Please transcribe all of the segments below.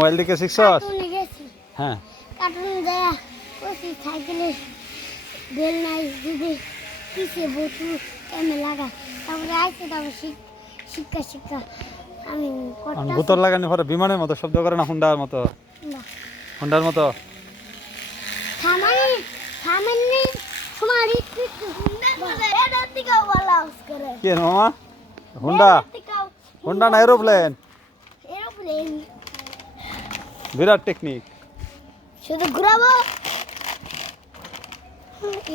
Mobile দেখে শিখছস? কার্টুনে গেছি, হ্যাঁ। কার্টুনে যায়া কইছি সাইকেলে বেল নাই যদি কিসে বটু এমে লাগা, তারপরে আইছে, তারপরে শিক্ষা শিক্ষা আমি করতে গুতর লাগানি পরে বিমানের মতো শব্দ করে না, হুন্ডার মতো? হুন্ডার মতো থামানি থামানি তোমার একটু এটা থেকে বলা করে কি মামা? হুন্ডা? হুন্ডা না এরোপ্লেন? এরোপ্লেন বিরাট টেকনিক। শুধু ঘুরাবো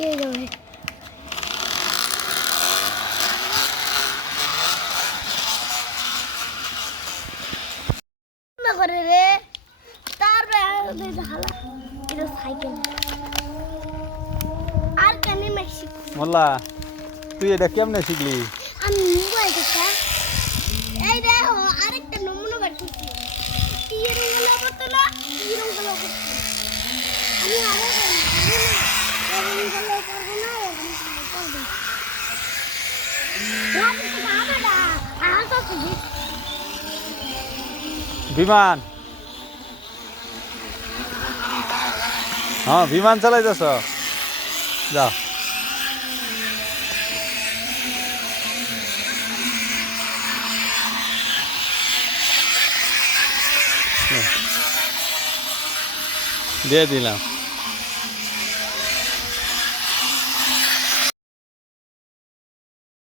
এই যাবে না করে রে তারপরে হালা এটা সাইকেল আর কেন মেক্সিকো মোল্লা তুই এটা কেমনে শিখলি? আমি মোবাইল থেকে এই দেখো আরেকটা নমুনা বের করছি কি রঙ লাগাবো তো না কি রঙ লাগাবো আমি আরো রঙ লাগাবো করব না করব রাতে তো বাবাটা আতো তো বিমান? হ্যাঁ বিমান চালাইতেছ? যাও। দিয়ে দিলাম।